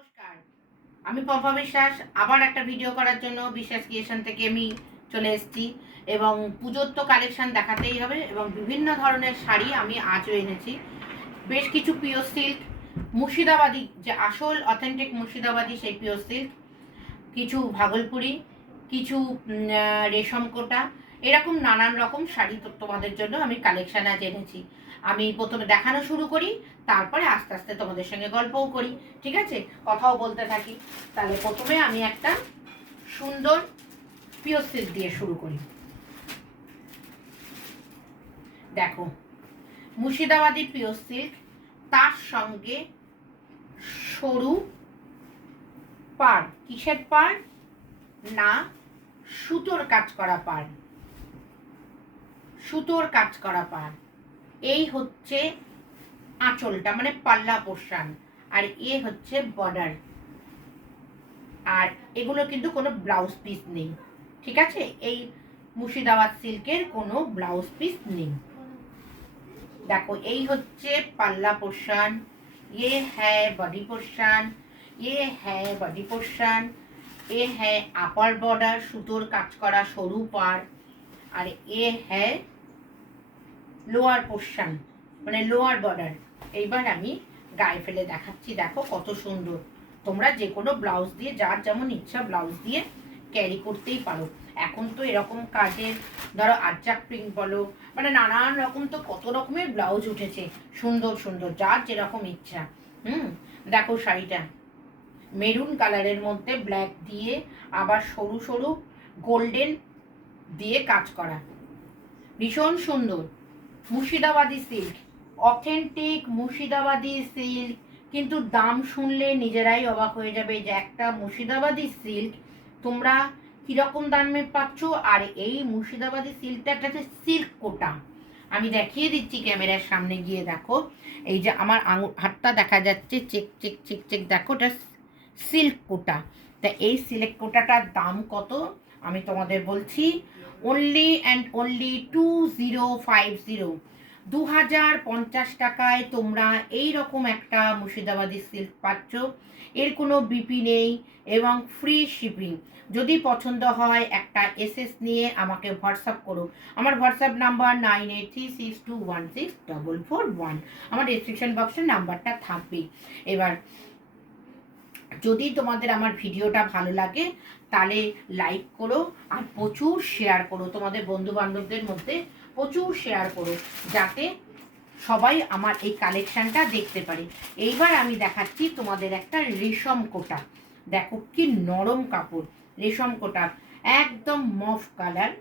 নমস্কার, আমি পম্পা বিশ্বাস। আবার একটা ভিডিও করার জন্য বিশ্বাস ক্রিয়েশন থেকে আমি চলে এসেছি এবং পুজোর তো কালেকশন দেখাতেই হবে এবং বিভিন্ন ধরনের শাড়ি আমি আজও এনেছি। বেশ কিছু পিওর সিল্ক, মুর্শিদাবাদী যে আসল অথেন্টিক মুর্শিদাবাদী সেই পিওর সিল্ক, কিছু ভাগলপুরি, কিছু রেশম কোটা, এরকম নানান রকম শাড়ি তোমাদের জন্য আমি কালেকশন আজ এনেছি। আমি প্রথমে দেখানো শুরু করি, তারপরে আস্তে আস্তে তোমাদের সঙ্গে গল্পও করি, ঠিক আছে, কথাও বলতে থাকি। তাহলে প্রথমে আমি একটা সুন্দর পিওর সিল্ক দিয়ে শুরু করি। দেখো, মুর্শিদাবাদী পিওর সিল্ক, তার সঙ্গে সরু পাড়। কিসের পাড়? না, সুতোর কাজ করা পাড়, সুতোর কাজ করা পাড়। এই হচ্ছে আঁচলটা, মানে পাল্লা পোর্শন, আর এ হচ্ছে বর্ডার। আর এগুলো কিন্তু কোনো ব্লাউজ পিস নেই, ঠিক আছে? এই মুর্শিদাবাদ সিল্কের কোনো ব্লাউজ পিস নেই। দেখো, এই হচ্ছে পাল্লা পোর্শন, ये है बॉडी पोर्शन, ये है बॉडी पोर्शन, ये है আপার বর্ডার, সুতোর কাজ করা সরু পাড়, আর এ है লোয়ার পোর্শন, মানে লোয়ার বর্ডার। এইবার আমি গায়ে ফেলে দেখাচ্ছি। দেখো কত সুন্দর। তোমরা যে কোনো ব্লাউজ দিয়ে, যার যেমন ইচ্ছা ব্লাউজ দিয়ে ক্যারি করতেই পারো। এখন তো এরকম কাজের, ধরো আরজাক প্রিন্ট বলো, মানে নানান রকম তো কত রকমের ব্লাউজ উঠেছে, সুন্দর সুন্দর, যার যেরকম ইচ্ছা। দেখো শাড়িটা মেরুন কালারের মধ্যে ব্ল্যাক দিয়ে আবার সরু সরু গোল্ডেন দিয়ে কাজ করা, ভীষণ সুন্দর। Murshidabadi silk, authentic Murshidabadi silk, কিন্তু দাম শুনলে নিজেরাই অবাক হয়ে যাবে যে একটা মুর্শিদাবাদী সিল্ক তোমরা কীরকম দামে পাচ্ছ। আর এই মুর্শিদাবাদী সিল্কটা একটা হচ্ছে সিল্ক কোটা। আমি দেখিয়ে দিচ্ছি ক্যামেরার সামনে গিয়ে। দেখো, এই যে আমার হাতটা দেখা যাচ্ছে, চেক চেক চেক চেক, দেখো এটা সিল্ক কোটা। তা এই সিল্ক কোটাটার দাম কত আমি তোমাদের বলছি। অনলি অ্যান্ড অনলি 2050, 2050 টাকায় তোমরা এই রকম একটা মুর্শিদাবাদী সিল্ক পাচ্ছ। এর কোনো বিপি নেই এবং ফ্রি শিপিং। যদি পছন্দ হয় একটা এসএস নিয়ে আমাকে হোয়াটসঅ্যাপ করো। আমার হোয়াটসঅ্যাপ নাম্বার 9836616441। আমার ডেসক্রিপশন বক্সে নাম্বারটা থাকবে। এবার যদি তোমাদের আমার ভিডিওটা ভালো লাগে তাহলে লাইক করো আর প্রচুর শেয়ার করো, তোমাদের বন্ধু বান্ধবদের মধ্যে প্রচুর শেয়ার করো, যাতে সবাই আমার এই কালেকশানটা দেখতে পারে। এইবার আমি দেখাচ্ছি তোমাদের একটা রেশম কোটা। দেখো কি নরম কাপড়, রেশম কোটা, একদম মফ কালার।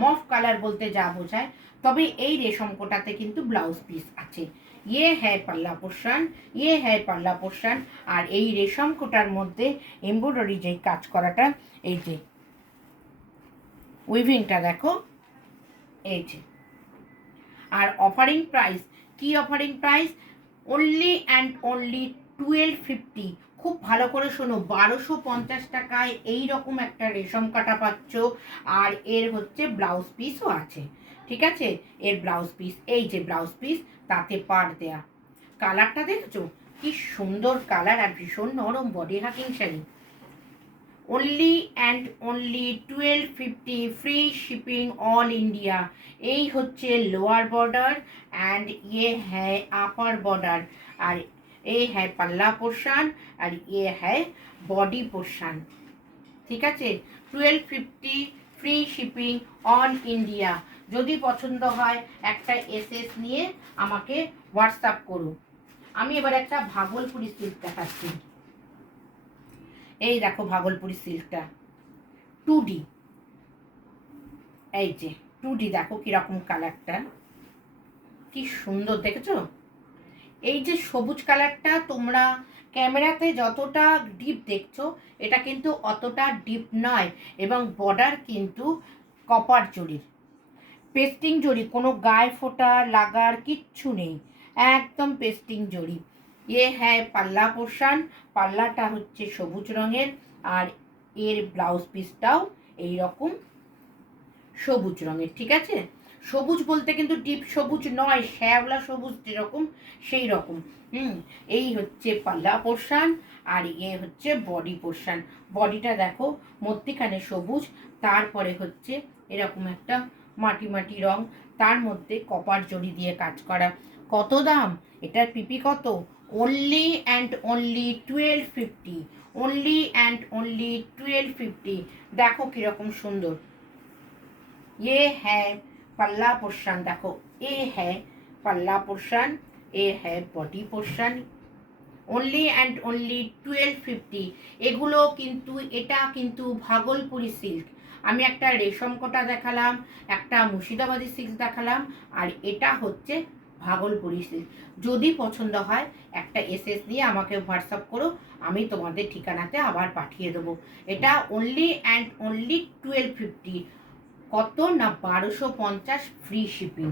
মফ কালার বলতে যা বোঝায়, তবে এই রেশম কোটাতে কিন্তু ব্লাউজ পিস আছে। ये है পাল্লা পোর্শন, ये है পাল্লা পোর্শন। আর এই রেশম কোটার মধ্যে এমব্রয়ডারি যে কাজ করাটা, এই যে উইভিংটা দেখো, এই যে। আর অফারিং প্রাইস, কি offering price? Only and only 1250। খুব ভালো করে শোনো, 1250 টাকায় এই রকম একটা রেশম কাটা পাচ্ছ। আর এর হচ্ছে ব্লাউজ পিসও আছে, ঠিক আছে? এর ব্লাউজ পিস, এই যে ব্লাউজ পিস, তাতে পাড় দেয়া। কালারটা দেখছো কি সুন্দর কালার, আর ভীষণ নরম, বডি হাকিং sari. only and only 1250, free shipping all India. এই হচ্ছে লোয়ার বর্ডার অ্যান্ড ये है আপার বর্ডার, আর ये है পাল্লা পোর্শন, আর ये है বডি পোর্শন, ঠিক আছে? 1250, ফ্রি শিপিং অল ইন্ডিয়া। যদি পছন্দ হয় একটা এসএস নিয়ে আমাকে হোয়াটসঅ্যাপ করো। আমি এবার একটা ভাগলপুরি সিল্ক দেখাচ্ছি। এই দেখো ভাগলপুরি সিল্কটা 2D, এই যে 2D, দেখো কিরকম কালারটা, কি সুন্দর দেখেছো? এই যে সবুজ কালারটা তোমরা ক্যামেরাতে যতটা ডিপ দেখছো, এটা কিন্তু অতটা ডিপ নয়, এবং বর্ডার কিন্তু কপার জরির, পেস্টিং জরি, কোনো গায়ে ফোটা লাগার কিচ্ছু নেই, একদম পেস্টিং জরি। এ হ্যাঁ পাল্লা পোর্শন, পাল্লাটা হচ্ছে সবুজ রঙের, আর এর ব্লাউজ পিসটাও এই রকম সবুজ রঙের, ঠিক আছে? সবুজ বলতে কিন্তু ডিপ সবুজ নয়, শ্যাওলা সবুজ যেরকম সেই রকম। এই হচ্ছে পাল্লা পোর্শন, আর এ হচ্ছে বডি পোর্শন। বডিটা দেখো মধ্যিখানে সবুজ, তারপরে হচ্ছে এরকম একটা মাটি মাটি রং, তার মধ্যে কপার জড়ি দিয়ে কাজ করা। কত দাম এটার? পিপি কত? only and only 1250, only and only 1250। দেখো কিরকম সুন্দর। ये है पल्ला पोर्शन, देखो ये है पल्ला पोर्शन, ये है body portion, only and only 1250। এগুলো কিন্তু, এটা কিন্তু ভাগলপুরি সিল্ক। আমি একটা রেশম কোটা দেখালাম, একটা মুর্শিদাবাদী সিল্ক দেখালাম, আর এটা হচ্ছে ভাগলপুরি সিল্ক। যদি পছন্দ হয় একটা এসএস দিয়ে আমাকে হোয়াটসঅ্যাপ করো, আমি তোমাদের ঠিকানাতে আবার পাঠিয়ে দেবো। এটা অনলি অ্যান্ড অনলি 1250। কত না 1250 ফ্রি শিপিং।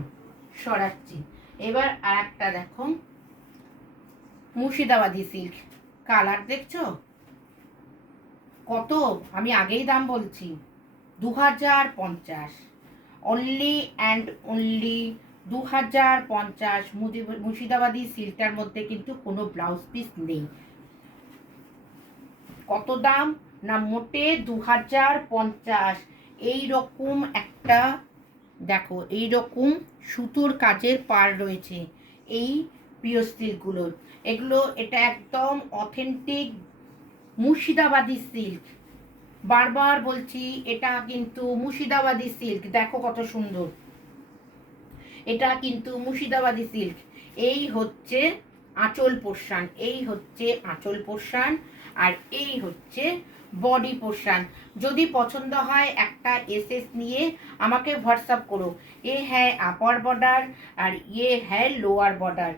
সরাচ্ছি। এবার আর একটা দেখো মুর্শিদাবাদী সিল্ক, কালার দেখছো কত? আমি আগেই দাম বলছি, 2050, অনলি অ্যান্ড অনলি 2050। মুর্শিদাবাদী সিল্কটার মধ্যে কিন্তু কোনো ব্লাউজ পিস নেই। কত দাম না মোটে 2050। এইরকম একটা দেখো, এইরকম সুতোর কাজের পার রয়েছে এই পিওর সিল্কগুলোর। এগুলো, এটা একদম অথেন্টিক মুর্শিদাবাদী সিল্ক। বারবার বলছি এটা কিন্তু মুর্শিদাবাদী সিল্ক। দেখো কত সুন্দর, এটা কিন্তু মুর্শিদাবাদী সিল্ক। এই হচ্ছে আঁচল পোর্শন, এই হচ্ছে আঁচল পোর্শন, আর এই হচ্ছে বডি পোর্শন। যদি পছন্দ হয় একটা এসএস নিয়ে আমাকে হোয়াটসঅ্যাপ করো। এ হ্যাঁ আপার বর্ডার আর ইয়ে হ্যাঁ lower border.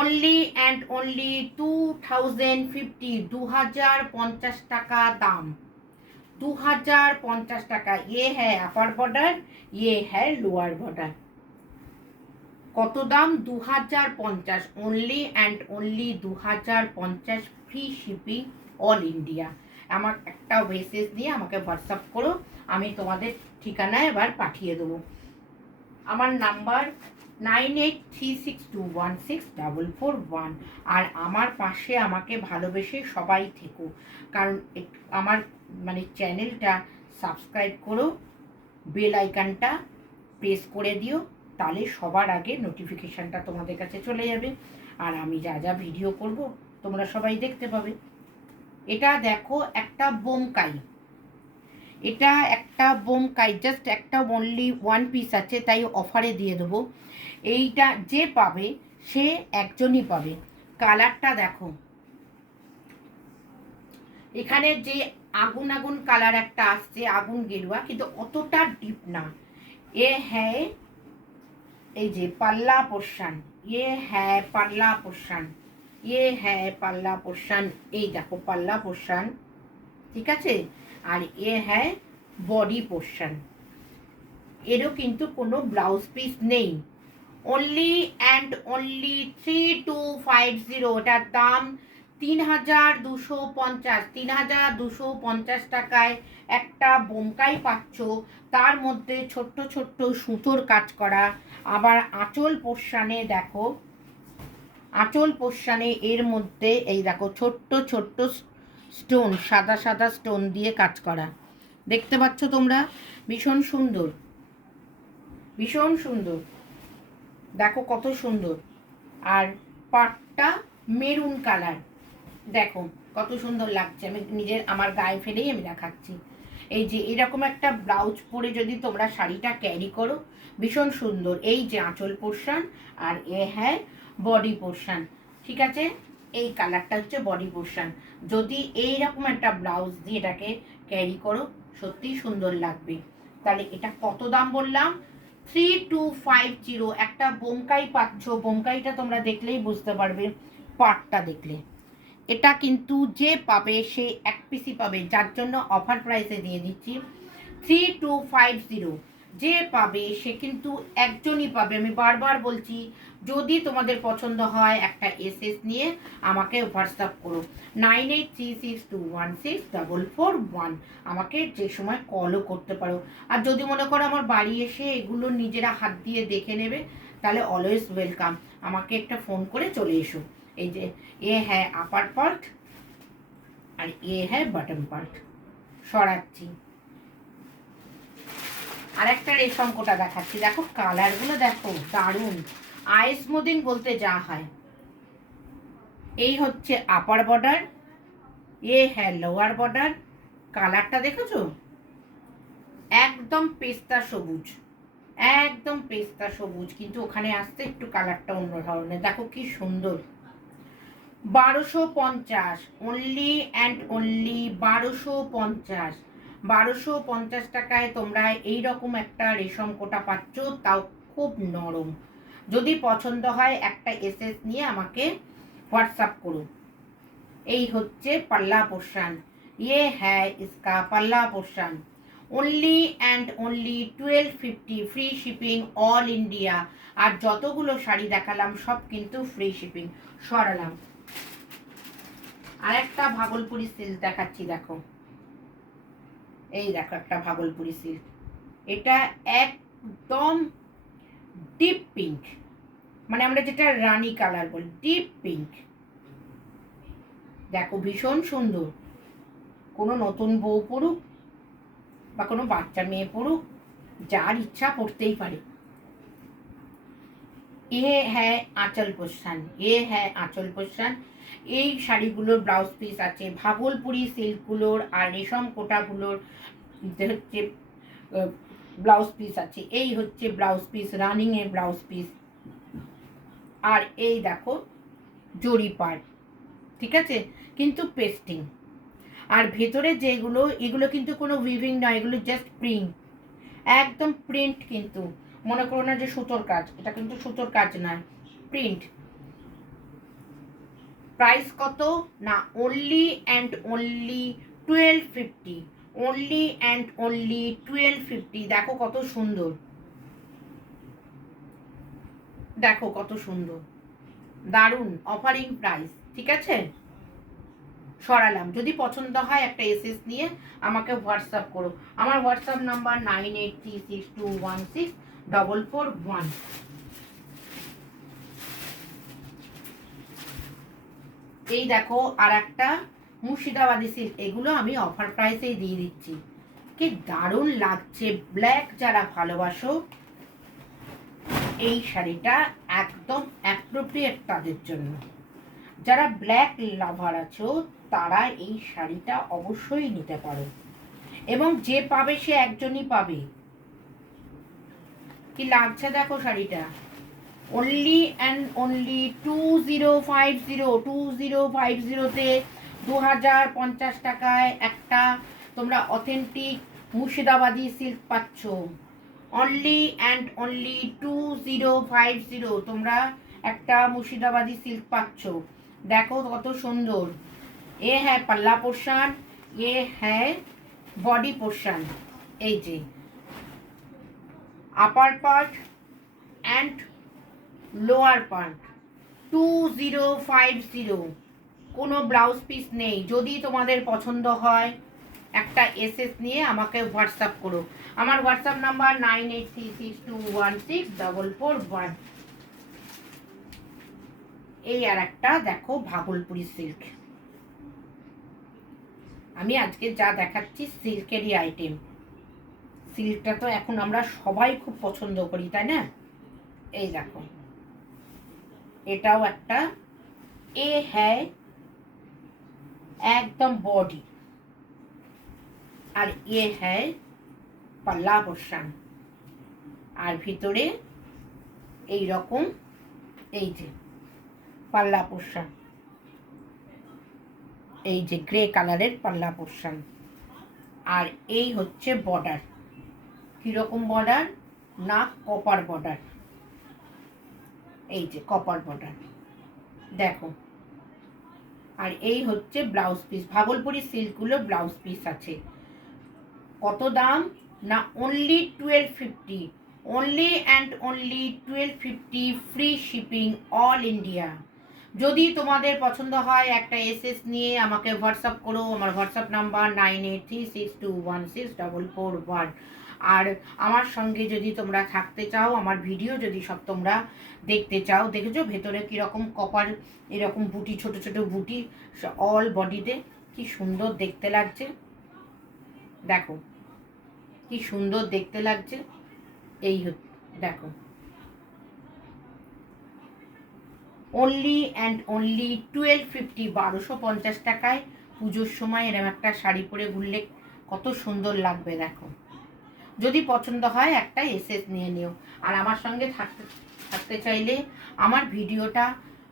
Only and only 2050, 2050 টাকা দাম, 2050 টাকা। ये है अपर बॉर्डर, ये है लोअर बॉर्डर। কত দাম? 2050, only and only 2050 free shipping all India. আমার একটা মেসেজ দিয়ে আমাকে হোয়াটসঅ্যাপ করো, আমি তোমাদের ঠিকানায় এবার পাঠিয়ে দেবো। আমার নাম্বার 9836216441। আর আমার পাশে আমাকে ভালোবেসে সবাই থেকো, কারণ আমার মানে চ্যানেলটা সাবস্ক্রাইব করো, বেল আইকনটা প্রেস করে দিও, তাহলে সবার আগে নোটিফিকেশানটা তোমাদের কাছে চলে যাবে, আর আমি যা যা ভিডিও করব তোমরা সবাই দেখতে পাবে। এটা দেখো একটা বোমকাই, এটা একটা বোমকাই, জাস্ট একটা অনলি ওয়ান পিস আছে, তাই অফারে দিয়ে দেবো। এইটা যে পাবে সে একজনই পাবে। কালারটা দেখো, এখানে যে আগুন আগুন কালার একটা আসছে, আগুন গেরুয়া, কিন্তু অতটা ডিপ না। এ হ্যাঁ এই যে পাল্লা পোর্শন, ये है পাল্লা পোর্শন, ये है পাল্লা পোর্শন। এই দেখো পাল্লা পোর্শন, ঠিক আছে। আর এ হ্যাঁ বডি পোর্শন। এরও কিন্তু কোনো ব্লাউজ পিস নেই। Only and only 3250। এটার দাম 3250, 3250 টাকায় একটা বোমকাই পাচ্ছ, তার মধ্যে ছোট্ট ছোট্ট সুতোর কাজ করা। আবার আঁচল পোর্শনে দেখো, আঁচল পোর্শনে এর মধ্যে এই দেখো ছোট্ট ছোট্ট স্টোন, সাদা সাদা স্টোন দিয়ে কাজ করা, দেখতে পাচ্ছ তোমরা? ভীষণ সুন্দর, ভীষণ সুন্দর, দেখো কত সুন্দর। আর পাটটা মেরুন কালার, দেখো কত সুন্দর লাগছে। আমি নিজের আমার গায়ে ফেলেই আমি দেখাচ্ছি। এই যে এরকম একটা ব্লাউজ পরে যদি তোমরা শাড়িটা ক্যারি করো, ভীষণ সুন্দর। এই যে আঁচল পোর্শন, আর এ হ্যাঁ বডি পোর্শন, ঠিক আছে। এই কালারটা হচ্ছে বডি পোর্শন। যদি এইরকম একটা ব্লাউজ দিয়ে এটাকে ক্যারি করো, সত্যিই সুন্দর লাগবে। তাহলে এটা কত দাম বললাম? 3250। একটা বোমকাই পাচ্ছ, বোমকাইটা তোমরা দেখলেই বুঝতে পারবে, পাটটা দেখলে। এটা কিন্তু যে পাবে সে এক পিসই পাবে, যার জন্য অফার প্রাইসে দিয়ে দিচ্ছি 3250। যে পাবে সে কিন্তু একজনই পাবে। আমি বারবার বলছি, যদি তোমাদের পছন্দ হয় একটা এসএস নিয়ে আমাকে হোয়াটসঅ্যাপ করো, 9836216441। আমাকে যে সময় কলও করতে পারো। আর যদি মনে করো আমার বাড়ি এসে এগুলো নিজেরা হাত দিয়ে দেখে নেবে, তাহলে অলওয়েজ ওয়েলকাম, আমাকে একটা ফোন করে চলে এসো। এই যে এ হ্যাঁ আপার পার্ট, আর এ হ্যাঁ বটম পার্ট। সরাচ্ছি, আর একটা রেশম কোটা দেখাচ্ছি। দেখো কালারগুলো দেখো, দারুণ। আই স্মুদিং বলতে যা হয়। এই হচ্ছে আপার বর্ডার, এ হ্যাঁ লোয়ার বর্ডার। কালারটা দেখেছো, একদম পেস্তা সবুজ, একদম পেস্তা সবুজ, কিন্তু ওখানে আসতে একটু কালারটা অন্য ধরনের। দেখো কি সুন্দর। 1250, অনলি অ্যান্ড অনলি 1250। 1250 টাকায় তোমরা এইরকম একটা রেশম কোটা পাচ্ছ, তাও খুব নরম। যদি পছন্দ হয় একটা এসএস নিয়ে আমাকে হোয়াটসঅ্যাপ করো। এই হচ্ছে পাল্লা পোর্শন, ये है इसका पल्ला portion. Only and only 1250, free shipping all India. আর যতগুলো শাড়ি দেখালাম সব কিন্তু ফ্রি শিপিং। সরালাম, আর একটা ভাগলপুরি সিল্ক দেখাচ্ছি। দেখো এই দেখো একটা ভাগলপুরি সিল্ক, এটা একদম ডিপ পিঙ্ক, মানে আমরা যেটা রানী কালার বলি, ডিপ পিঙ্ক। দেখো ভীষণ সুন্দর। কোনো নতুন বউ পড়ুক বা কোনো বাচ্চা মেয়ে পড়ুক, যার ইচ্ছা পড়তেই পারে। এ হ্যাঁ আঁচল পোর্শন, এ হ্যাঁ আঁচল পোর্শন। এই শাড়িগুলোর ব্লাউজ পিস আছে, ভাগলপুরি সিল্কগুলোর আর রেশম কোটাগুলোর হচ্ছে ব্লাউজ পিস আছে। এই হচ্ছে ব্লাউজ পিস, রানিং এর ব্লাউজ পিস। আর এই দেখো জরি পাড়, ঠিক আছে, কিন্তু পেস্টিং। আর ভেতরে যেগুলো, এগুলো কিন্তু কোনো উইভিং নয়, এগুলো জাস্ট প্রিন্ট, একদম প্রিন্ট। কিন্তু মনে করো না যে সুতোর কাজ, এটা কিন্তু সুতোর কাজ নয়, প্রিন্ট। প্রাইস কত না, only and only 1250, only and only 1250। দেখো কত সুন্দর, দেখো কত সুন্দর, দারুণ অফারিং প্রাইস, ঠিক আছে। সরালাম। যদি পছন্দ হয় একটা এসএস নিয়ে আমাকে হোয়াটসঅ্যাপ করো। আমার হোয়াটসঅ্যাপ নাম্বার 9836216441। এই দেখো আর একটা মুর্শিদাবাদী সিল্ক, এগুলো আমি অফার প্রাইসেই দিয়ে দিচ্ছি। কি দারুণ লাগছে, ব্ল্যাক যারা ভালোবাসো এই শাড়িটা একদম অ্যাপ্রোপ্রিয়েট তাদের জন্য। যারা ব্ল্যাক লাভার আছো তারা এই শাড়িটা অবশ্যই নিতে পারো, এবং যে পাবে সে একজনই পাবে। কি লাগছে দেখো শাড়িটা, অনলি অ্যান্ড অনলি 2050, 2050তে 2050 টাকায় একটা তোমরা অথেন্টিক মুর্শিদাবাদী সিল্ক পাচ্ছ। অনলি অ্যান্ড অনলি 2050 তোমরা একটা মুর্শিদাবাদী সিল্ক পাচ্ছ। দেখো কত সুন্দর। এ হ্যাঁ পাল্লা পোর্শন, এ হ্যাঁ বডি পোর্শন। এই যে আপার পার্ট অ্যান্ড লোয়ার পার্ট 2050, কোনো ব্লাউজ পিস নেই। যদি তোমাদের পছন্দ হয় একটা এসএস নিয়ে আমাকে হোয়াটসঅ্যাপ করো। আমার হোয়াটসঅ্যাপ নাম্বার 9836216441। এই আর একটা দেখো ভাগলপুরি সিল্ক। আমি আজকে যা দেখাচ্ছি সিল্কেরই আইটেম। সিল্কটা তো এখন আমরা সবাই খুব পছন্দ করি, তাই না। এই দেখো এটাও একটা, এ হ্যাঁ একদম বডি, আর এ হ্যাঁ পাল্লা পোর্শন। আর ভিতরে এই রকম, এই যে পাল্লা পোর্শন, এই যে গ্রে কালারের পাল্লা পোর্শন। আর এই হচ্ছে বর্ডার, কিরকম বর্ডার না, কপার বর্ডার। এই যে কপার বর্ডার দেখো। আর এই হচ্ছে ব্লাউজ পিস, ভাগলপুরি সিল্কগুলো ব্লাউজ পিস আছে। কত দাম না, only 1250, only and only 1250, free shipping all India. যদি তোমাদের পছন্দ হয় একটা এসএস নিয়ে আমাকে হোয়াটসঅ্যাপ করো। আমার হোয়াটসঅ্যাপ নাম্বার 9836216441। আর আমার সঙ্গে যদি তোমরা থাকতে চাও, আমার ভিডিও যদি সব তোমরা দেখতে চাও, দেখেছো ভেতরে কীরকম কপার এরকম বুটি, ছোট ছোট বুটি অল বডিতে, কি সুন্দর দেখতে লাগছে, দেখো কি সুন্দর দেখতে লাগছে। এই দেখো, অনলি অ্যান্ড অনলি 1250, 1250 টাকায় পুজোর সময় এরকম একটা শাড়ি পরে ঘুরলে কত সুন্দর লাগবে। দেখো, যদি পছন্দ হয় একটা এসএস নিয়ে নিও। আর আমার সঙ্গে থাকতে চাইলে আমার ভিডিওটা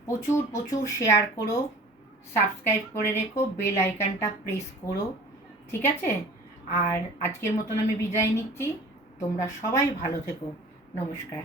প্রচুর প্রচুর শেয়ার করো, সাবস্ক্রাইব করে রেখো, বেল আইকনটা প্রেস করো, ঠিক আছে? আর আজকের মতন আমি বিদায় নিচ্ছি। তোমরা সবাই ভালো থেকো। নমস্কার।